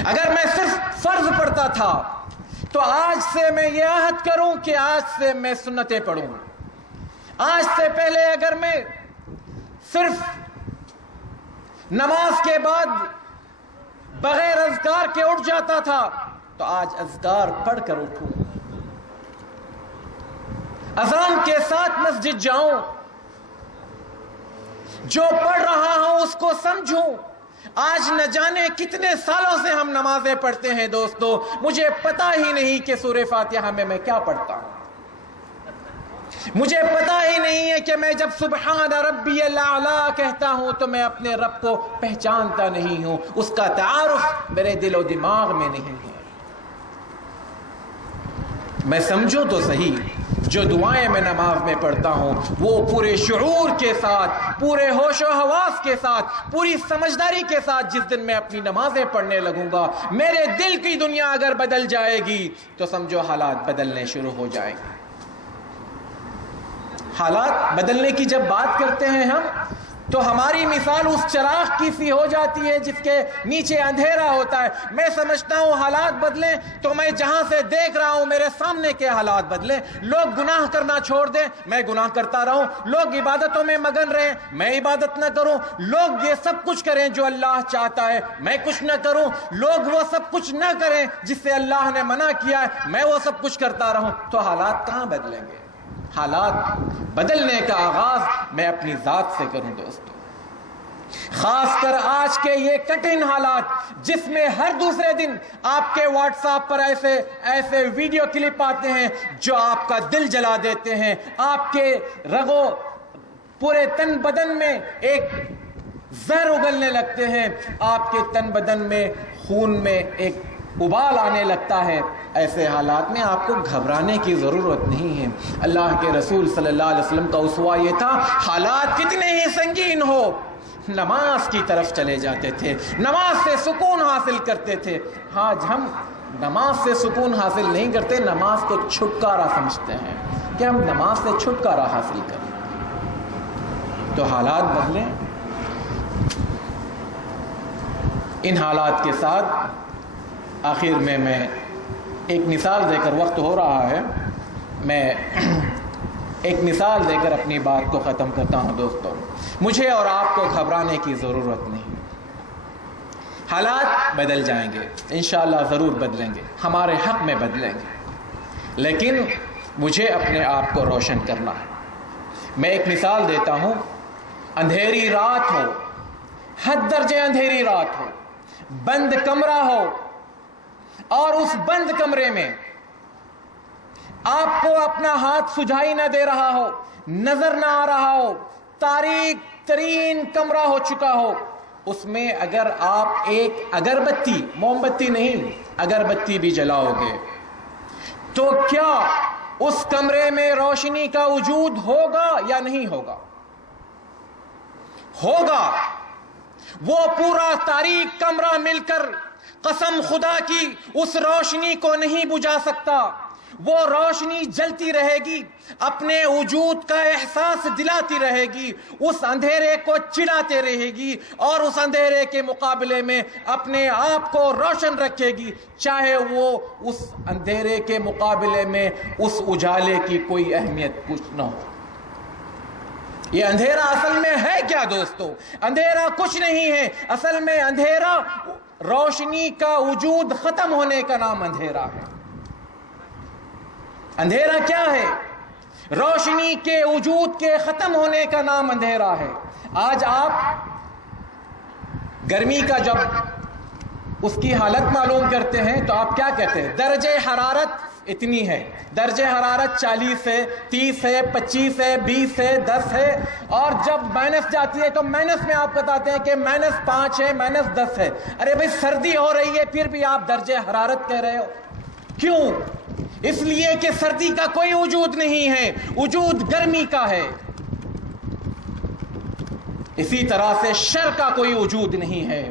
اگر میں صرف فرض پڑھتا تھا تو آج سے میں یہ عہد کروں کہ آج سے میں سنتیں پڑھوں۔ آج سے پہلے اگر میں صرف نماز کے بعد بغیر اذکار کے اٹھ جاتا تھا تو آج اذکار پڑھ کر اٹھوں، اذان کے ساتھ مسجد جاؤں، جو پڑھ رہا ہوں اس کو سمجھوں۔ آج نہ جانے کتنے سالوں سے ہم نمازیں پڑھتے ہیں دوستو، مجھے پتا ہی نہیں کہ سورہ فاتحہ میں کیا پڑھتا ہوں، مجھے پتا ہی نہیں ہے کہ میں جب سبحان ربی الاعلی کہتا ہوں تو میں اپنے رب کو پہچانتا نہیں ہوں، اس کا تعارف میرے دل و دماغ میں نہیں ہے۔ میں سمجھوں تو صحیح، جو دعائیں میں نماز میں پڑھتا ہوں وہ پورے شعور کے ساتھ، پورے ہوش و حواس کے ساتھ، پوری سمجھداری کے ساتھ جس دن میں اپنی نمازیں پڑھنے لگوں گا، میرے دل کی دنیا اگر بدل جائے گی تو سمجھو حالات بدلنے شروع ہو جائیں گے۔ حالات بدلنے کی جب بات کرتے ہیں ہم تو ہماری مثال اس چراغ کی سی ہو جاتی ہے جس کے نیچے اندھیرا ہوتا ہے۔ میں سمجھتا ہوں حالات بدلیں تو میں جہاں سے دیکھ رہا ہوں میرے سامنے کے حالات بدلیں۔ لوگ گناہ کرنا چھوڑ دیں، میں گناہ کرتا رہوں۔ لوگ عبادتوں میں مگن رہیں، میں عبادت نہ کروں۔ لوگ یہ سب کچھ کریں جو اللہ چاہتا ہے، میں کچھ نہ کروں۔ لوگ وہ سب کچھ نہ کریں جس سے اللہ نے منع کیا ہے، میں وہ سب کچھ کرتا رہوں، تو حالات کہاں بدلیں گے؟ حالات بدلنے کا آغاز میں اپنی ذات سے کروں دوستو۔ خاص کر آج کے یہ کٹھن حالات جس میں ہر دوسرے دن آپ کے واٹس ایپ پر ایسے ویڈیو کلپ آتے ہیں جو آپ کا دل جلا دیتے ہیں، آپ کے رگوں پورے تن بدن میں ایک زہر اگلنے لگتے ہیں، آپ کے تن بدن میں خون میں ایک ابال آنے لگتا ہے۔ ایسے حالات میں آپ کو گھبرانے کی ضرورت نہیں ہے۔ اللہ کے رسول صلی اللہ علیہ وسلم کا اسوہ یہ تھا، حالات کتنے ہی سنگین ہو، نماز کی طرف چلے جاتے تھے، نماز سے سکون حاصل کرتے تھے۔ آج ہم نماز سے سکون حاصل نہیں کرتے، نماز کو چھٹکارا سمجھتے ہیں کہ ہم نماز سے چھٹکارا حاصل کریں۔ تو حالات بدلیں۔ ان حالات کے ساتھ آخر میں ایک مثال دے کر، وقت ہو رہا ہے، میں ایک مثال دے کر اپنی بات کو ختم کرتا ہوں۔ دوستو، مجھے اور آپ کو گھبرانے کی ضرورت نہیں۔ حالات بدل جائیں گے، انشاءاللہ ضرور بدلیں گے، ہمارے حق میں بدلیں گے، لیکن مجھے اپنے آپ کو روشن کرنا ہے۔ میں ایک مثال دیتا ہوں۔ اندھیری رات ہو، حد درجے اندھیری رات ہو، بند کمرہ ہو، اور اس بند کمرے میں آپ کو اپنا ہاتھ سجھائی نہ دے رہا ہو، نظر نہ آ رہا ہو، تاریک ترین کمرہ ہو چکا ہو، اس میں اگر آپ ایک اگربتی، موم بتی نہیں، اگربتی بھی جلاؤ گے تو کیا اس کمرے میں روشنی کا وجود ہوگا یا نہیں ہوگا؟ ہوگا۔ وہ پورا تاریک کمرہ مل کر قسم خدا کی اس روشنی کو نہیں بجھا سکتا۔ وہ روشنی جلتی رہے گی، اپنے وجود کا احساس دلاتی رہے گی، اس اندھیرے کو چڑھاتے رہے گی، اور اس اندھیرے کے مقابلے میں اپنے آپ کو روشن رکھے گی، چاہے وہ اس اندھیرے کے مقابلے میں اس اجالے کی کوئی اہمیت کچھ نہ ہو۔ یہ اندھیرا اصل میں ہے کیا دوستو؟ اندھیرا کچھ نہیں ہے، اصل میں اندھیرا روشنی کا وجود ختم ہونے کا نام اندھیرا ہے۔ اندھیرا کیا ہے؟ روشنی کے وجود کے ختم ہونے کا نام اندھیرا ہے۔ آج آپ گرمی کا جب اس کی حالت معلوم کرتے ہیں تو آپ کیا کہتے ہیں؟ درجہ حرارت اتنی ہے، درجہ حرارت 40 ہے، 30 ہے، 25 ہے، 20 ہے، 10 ہے، اور جب مائنس جاتی ہے تو مائنس میں آپ بتاتے ہیں کہ -5 ہے، -10 ہے۔ ارے بھائی سردی ہو رہی ہے پھر بھی آپ درجہ حرارت کہہ رہے ہو، کیوں؟ اس لیے کہ سردی کا کوئی وجود نہیں ہے، وجود گرمی کا ہے۔ اسی طرح سے شر کا کوئی وجود نہیں ہے،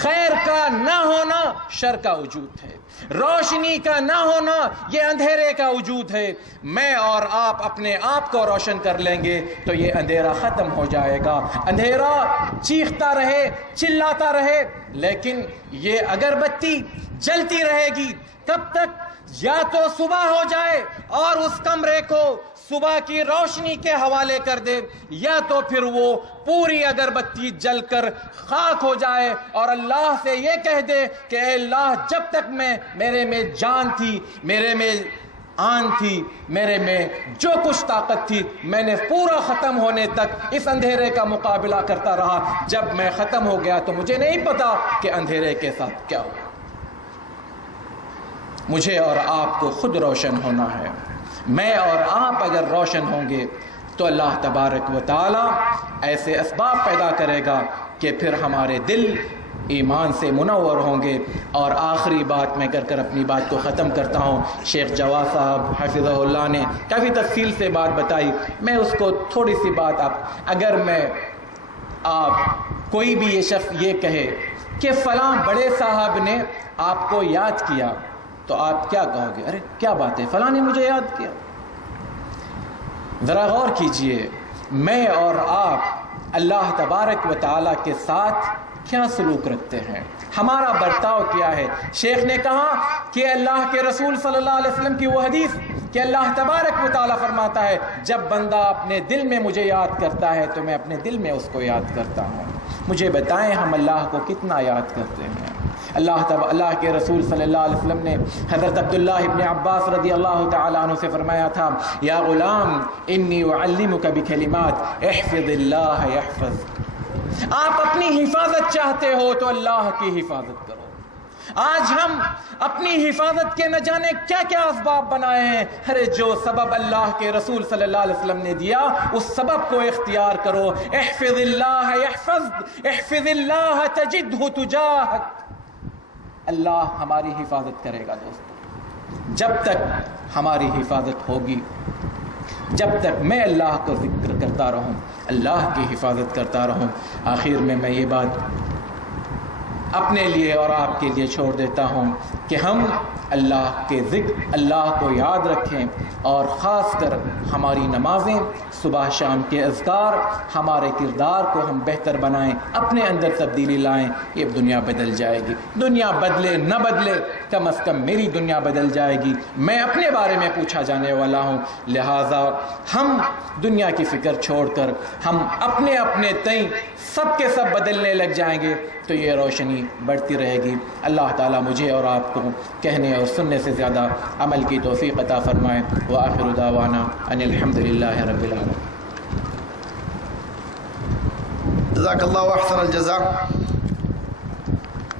خیر کا نہ ہونا شر کا وجود ہے، روشنی کا نہ ہونا یہ اندھیرے کا وجود ہے۔ میں اور آپ اپنے آپ کو روشن کر لیں گے تو یہ اندھیرا ختم ہو جائے گا۔ اندھیرا چیختا رہے، چلاتا رہے، لیکن یہ اگربتی جلتی رہے گی۔ کب تک؟ یا تو صبح ہو جائے اور اس کمرے کو صبح کی روشنی کے حوالے کر دے، یا تو پھر وہ پوری اگربتی جل کر خاک ہو جائے اور اللہ سے یہ کہہ دے کہ اے اللہ، جب تک میرے میں جان تھی، میرے میں آن تھی، میرے میں جو کچھ طاقت تھی، میں نے پورا ختم ہونے تک اس اندھیرے کا مقابلہ کرتا رہا۔ جب میں ختم ہو گیا تو مجھے نہیں پتا کہ اندھیرے کے ساتھ کیا ہوا۔ مجھے اور آپ کو خود روشن ہونا ہے۔ میں اور آپ اگر روشن ہوں گے تو اللہ تبارک و تعالی ایسے اسباب پیدا کرے گا کہ پھر ہمارے دل ایمان سے منور ہوں گے۔ اور آخری بات میں کر اپنی بات کو ختم کرتا ہوں۔ شیخ جواد صاحب حفظہ اللہ نے کافی تفصیل سے بات بتائی، میں اس کو تھوڑی سی بات اگر آپ کوئی بھی یہ شخص یہ کہے کہ فلاں بڑے صاحب نے آپ کو یاد کیا تو آپ کیا کہو گے؟ ارے کیا بات ہے، فلاں نے مجھے یاد کیا۔ ذرا غور کیجئے، میں اور آپ اللہ تبارک و تعالیٰ کے ساتھ کیا سلوک رکھتے ہیں، ہمارا برتاؤ کیا ہے؟ شیخ نے کہا کہ اللہ کے رسول صلی اللہ علیہ وسلم کی وہ حدیث کہ اللہ تبارک و تعالیٰ فرماتا ہے جب بندہ اپنے دل میں مجھے یاد کرتا ہے تو میں اپنے دل میں اس کو یاد کرتا ہوں۔ مجھے بتائیں ہم اللہ کو کتنا یاد کرتے ہیں؟ اللہ کے رسول صلی اللہ علیہ وسلم نے حضرت عبداللہ ابن عباس رضی اللہ تعالیٰ عنہ سے فرمایا تھا، یا غلام انی اعلمک بکلمات احفظ اللہ یحفظ۔ آپ اپنی حفاظت چاہتے ہو تو اللہ کی حفاظت کرو۔ آج ہم اپنی حفاظت کے نہ جانے کیا کیا اسباب بنائے ہیں۔ ارے جو سبب اللہ کے رسول صلی اللہ علیہ وسلم نے دیا اس سبب کو اختیار کرو۔ احفظ اللہ یحفظ، احفظ اللہ تجدہ تجاہک۔ اللہ ہماری حفاظت کرے گا دوستو۔ جب تک ہماری حفاظت ہوگی، جب تک میں اللہ کو ذکر کرتا رہوں، اللہ کی حفاظت کرتا رہوں۔ آخر میں یہ بات اپنے لیے اور آپ کے لیے چھوڑ دیتا ہوں کہ ہم اللہ کے ذکر، اللہ کو یاد رکھیں، اور خاص کر ہماری نمازیں، صبح شام کے اذکار، ہمارے کردار کو ہم بہتر بنائیں، اپنے اندر تبدیلی لائیں۔ یہ دنیا بدل جائے گی، دنیا بدلے نہ بدلے، کم از کم میری دنیا بدل جائے گی۔ میں اپنے بارے میں پوچھا جانے والا ہوں، لہٰذا ہم دنیا کی فکر چھوڑ کر ہم اپنے اپنے تئیں سب کے سب بدلنے لگ جائیں گے تو یہ روشنی بڑھتی رہے گی۔ اللہ تعالیٰ مجھے اور آپ کو کہنے اور سننے سے زیادہ عمل کی توفیق عطا فرمائے۔ وآخر دعوانا ان الحمد للہ رب العالمین۔ جزاک اللہ احسن الجزاء۔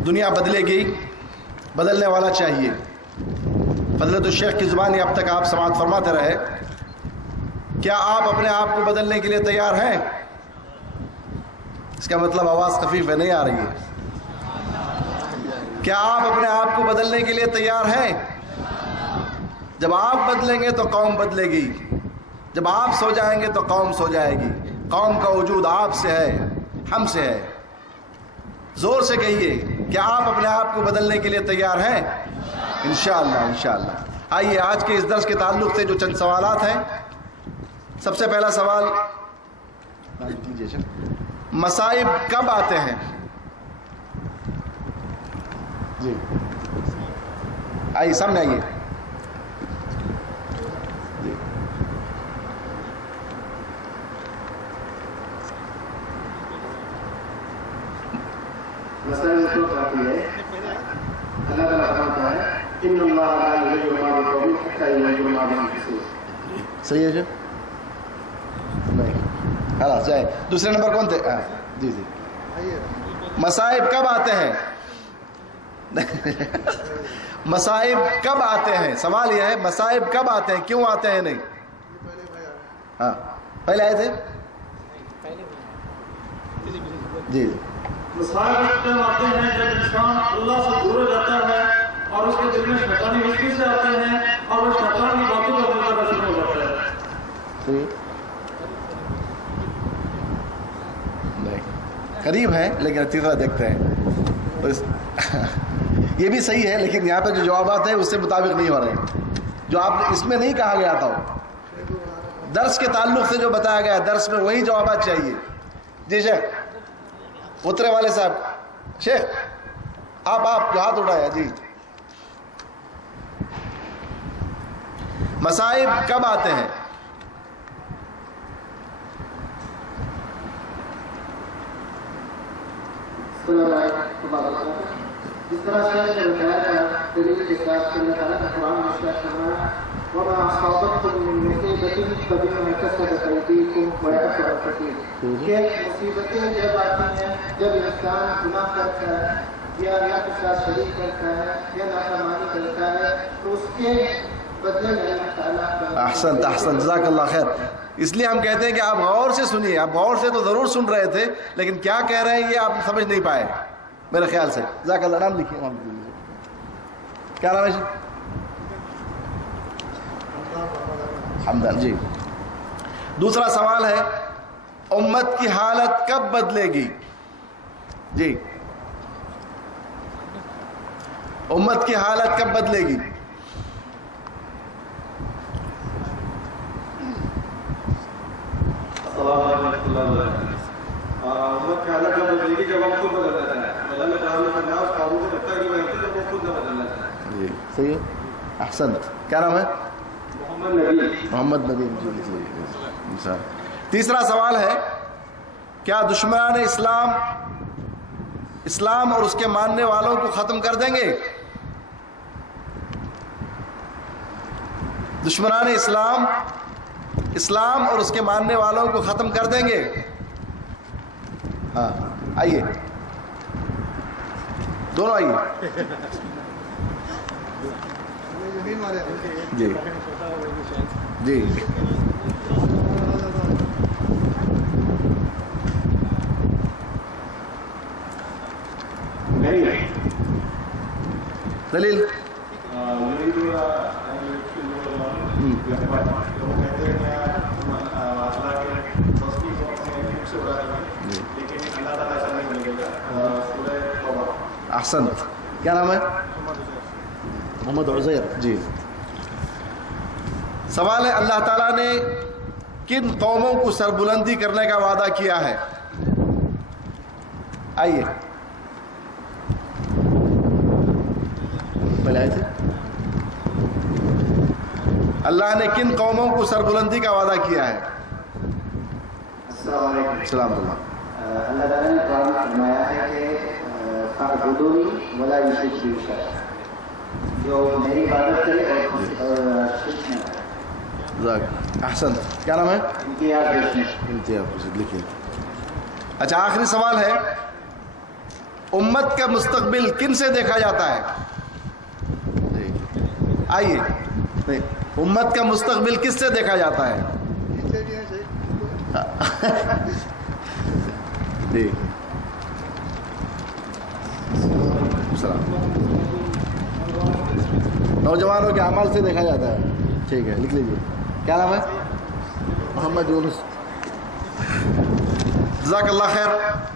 دنیا بدلے گی، بدلنے والا چاہیے۔ فضیلت الشیخ کی زبانی اب تک آپ سماعت فرماتے رہے، کیا آپ اپنے آپ کو بدلنے کے لیے تیار ہیں؟ اس کا مطلب آواز خفیف ہے، نہیں آ رہی ہے۔ کیا آپ اپنے آپ کو بدلنے کے لیے تیار ہیں؟ جب آپ بدلیں گے تو قوم بدلے گی، جب آپ سو جائیں گے تو قوم سو جائے گی۔ قوم کا وجود آپ سے ہے، ہم سے ہے۔ زور سے کہیے، کیا آپ اپنے آپ کو بدلنے کے لیے تیار ہیں؟ انشاءاللہ انشاءاللہ۔ آئیے آج کے اس درس کے تعلق سے جو چند سوالات ہیں۔ سب سے پہلا سوال، مصائب کب آتے ہیں؟ جی آئیے سامنے آئیے۔ مسائل تو آتی ہے، اللہ تعالیٰ فرماتا ہے ان اللہ لا یغیر ما بقوم حتی یغیروا ما بانفسہم۔ صحیح ہے جی؟ نہیں خلاص جائے۔ دوسرے نمبر کون تھے؟ جی جی، مصائب کب آتے ہیں؟ مصائب کب آتے ہیں؟ سوال یہ ہے مصائب کب آتے ہیں، کیوں آتے ہیں؟ نہیں ہاں پہلے آئے تھے جی۔ مصائب تب آتے ہیں جب انسان اللہ سے دور ہو جاتا ہے اور اس کے دل میں شیطانی وسوسے سے آتے ہیں اور وہ شیطان کی باتوں کا عمل کرنا شروع ہو جاتا ہے۔ نہیں قریب ہے لیکن تیسرا دیکھتے ہیں۔ یہ بھی صحیح ہے لیکن یہاں پہ جو جوابات ہیں اس سے مطابق نہیں ہو رہے، جو آپ اس میں نہیں کہا گیا تھا، درس کے تعلق سے جو بتایا گیا درس میں وہی جوابات چاہیے۔ جی شیخ اترے والے صاحب، شیخ آپ جو ہاتھ اٹھایا جی۔ مصائب کب آتے ہیں؟ جس طرح شیخ نے بتایا تھا دلیل کے ساتھ کہ اللہ تعالیٰ کا قرآن میں ارشاد فرمایا وَمَا أَصَابَتْكُم مِّن مُّصِيبَةٍ فَبِمَا كَسَبَتْ أَيْدِيكُم وَيَعْفُو عَن كَثِيرٍ۔ کہ مصیبتیں جب آتی ہیں جب انسان گناہ کرتا ہے یا اللہ کے ساتھ شریک کرتا ہے یا نافرمانی کرتا ہے تو اس کے بدلے میں اللہ تعالیٰ احسنت احسنت جزاک اللہ خیر۔ اس لیے ہم کہتے ہیں کہ آپ غور سے سنیے، آپ غور سے تو ضرور سن رہے تھے لیکن کیا کہہ رہے ہیں یہ آپ سمجھ نہیں پائے میرے خیال سے۔ جزاک اللہ۔ نام لکھیے، کیا نام ہے جی؟ حمدان جی۔ دوسرا سوال ہے امت کی حالت کب بدلے گی؟ جی امت کی حالت کب بدلے گی؟ السلام علیکم ورحمۃ اللہ وبرکاتہ۔ امت کی حالت جب بدلے گی جب ہم خود بدل جاتا ہے، اللہ تعالیٰ کا ناز قابو میں رکھتا ہے کہ جب وہ خود نہ بدل جاتا ہے۔ جی صحیح ہے، احسنت۔ کیا نام ہے؟ محمد نبی جی۔ تیسرا سوال ہے کیا دشمنان اسلام اور اس کے ماننے والوں کو ختم کر دیں گے؟ دشمنان اسلام اور اس کے ماننے والوں کو ختم کر دیں گے؟ ہاں آئیے دونوں آئیے جی جی۔ دلیل احسنت. کیا نام ہے؟ محمد عزیر. جی. سوال ہے اللہ تعالیٰ نے کن قوموں کو سربلندی کرنے کا وعدہ کیا ہے؟ آئیے پہلے آئے تھے. اللہ نے کن قوموں کو سربلندی کا وعدہ کیا ہے؟ السلام علیکم. السلام علیکم. اللہ تعالیٰ نے قرآن میں فرمایا ہے کہ فاعبدونی ولا یشرک بی شیئا، جو میری عبادت کرے اور شرک نہ کرے. احسن. کیا نام ہے؟ امتیاز روشنی. امتیاز لکھیے. اچھا آخری سوال ہے، امت کا مستقبل کن سے دیکھا جاتا ہے؟ آئیے. نہیں، امت کا مستقبل کس سے دیکھا جاتا ہے؟ جی. السلام. نوجوانوں کے اعمال سے دیکھا جاتا ہے. ٹھیک ہے لکھ لیجیے. کیا نام ہے؟ محمد یونس. جزاک اللہ خیر.